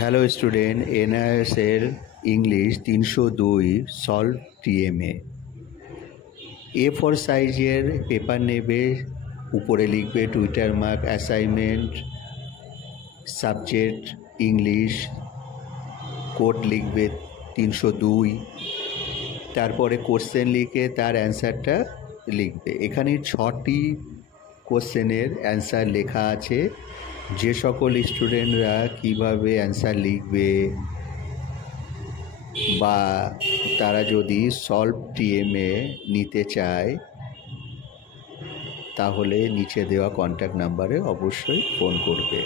Hello student, এনআইএসের English 302 solve TMA. A4 সাইজের paper নেবে, উপরে লিখবে tutor marked assignment, subject English, code লিখবে 302, তারপরে কোশ্চেন লিখে তার অ্যান্সারটা লিখবে। এখানে 6টি কোশ্চেনের অ্যান্সার লেখা আছে। যে সকল স্টুডেন্টরা কিভাবে অ্যান্সার লিখবে বা তারা যদি সলভ টিএমএ নিতে চায় তাহলে নিচে দেওয়া কন্ট্যাক্ট নাম্বারে অবশ্যই ফোন করবে।